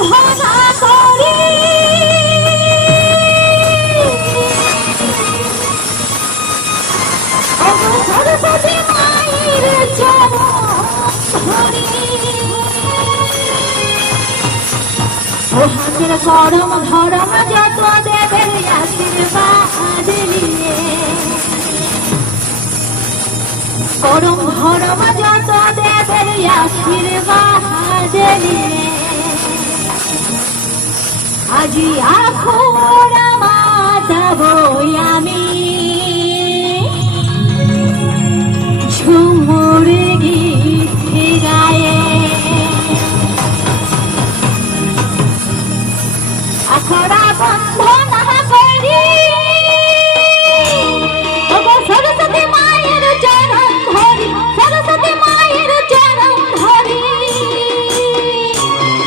বন্ধনা করি সরস্বতী মায়ের চরণ ধরি ও হাতের করম ধরম যত দেবের আশীর্বাদ নিয়ে করম ধরম যত দেবের আশীর্বাদ নিয়ে আজি আখর মাতাব আমি ঝুমুর গীত গায়ে আখরা বন্ধনা